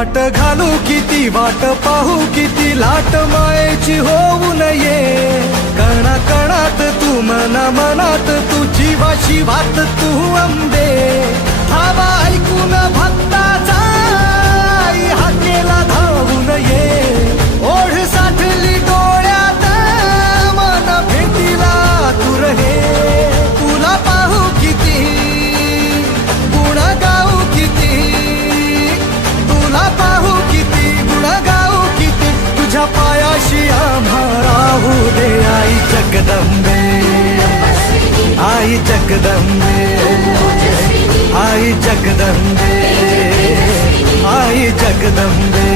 वाट घालू किती वाट पाहू किती लाट मायेची होऊ नये कणा कणात तू मना मनात तू जीवा शिवात तू अंबे धावा ऐकून भक्ताचा आई हाकेला धावू नये ओढ साठली डोळ्यात मन भेटीला तू रहे तुला पाहू किती गुण गाऊ किती तुला पाहू किती गुण गाऊ किती तुझ्या पायाशी आम्हा राहू दे आई जगदंबे आई जगदंबे आई जगदंबे आई जगदंबे